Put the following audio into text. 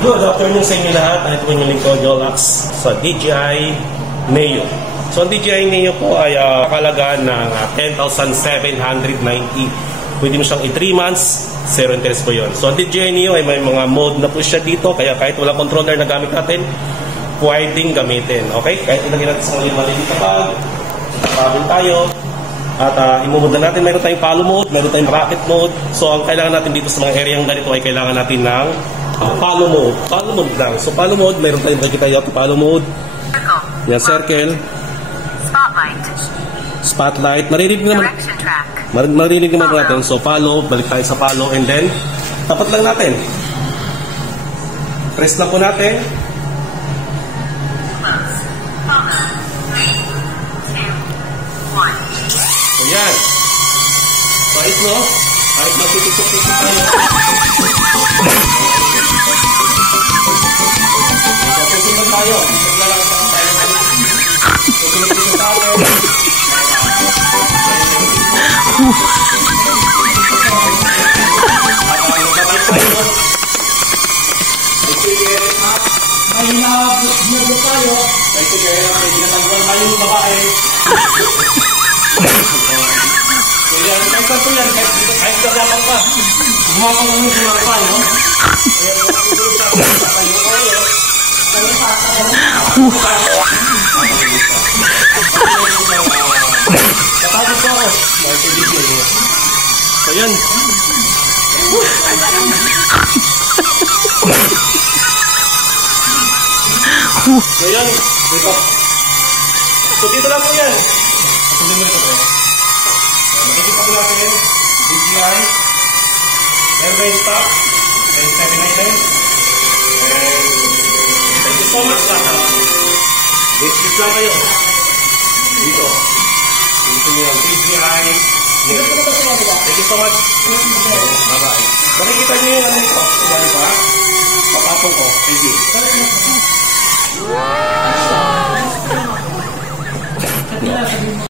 Good afternoon sa inyo lahat. Ito po yung lingkod, Jolax, sa DJI Neo. So, ang DJI Neo po ay kakalagaan ng 10,790. Pwede mo siyang 3 months, 0 interest po yun. So, ang DJI Neo ay may mga mode na po siya dito. Kaya kahit walang controller na gamit natin, pwedeng gamitin. Okay? Kahit ilagay natin sa maliit kapag nakabin tayo. At imumod na natin, meron tayong follow mode, meron tayong rocket mode. So, ang kailangan natin dito sa mga areang ganito ay kailangan natin ng follow mode. Follow mode lang. So, follow mode, meron tayong nakikita yung follow mode. Yan, circle. Spotlight. Spotlight. Maririnig naman. Maririnig naman natin. So, follow. Balik tayo sa follow. And then, tapat lang natin. Press lang po natin. So, yan. So, ito. Kahit magtitiktok-tiktok tayo. Susunod tayo. Susunod tayo. May nabot tayo. Sige, may ginatagwan tayo yung babae. So yan, kahit pa po yan, kahit gagapang ka. Gumapang mo yung gumapang, no? Kaya susunod tayo kayo. Katapos ko ako. So yan. So yan, dito. So dito lang po yan. Patuloy mo ito po. Makikita po natin, DJI, Airway Stop, and 799. And thank you so much sa this lang kayo. Dito. Dito nyo yung DJI. Thank you so much. Bye-bye. Makikita nyo yung ano ito. Diba? Papatong ko. Thank you. Wow!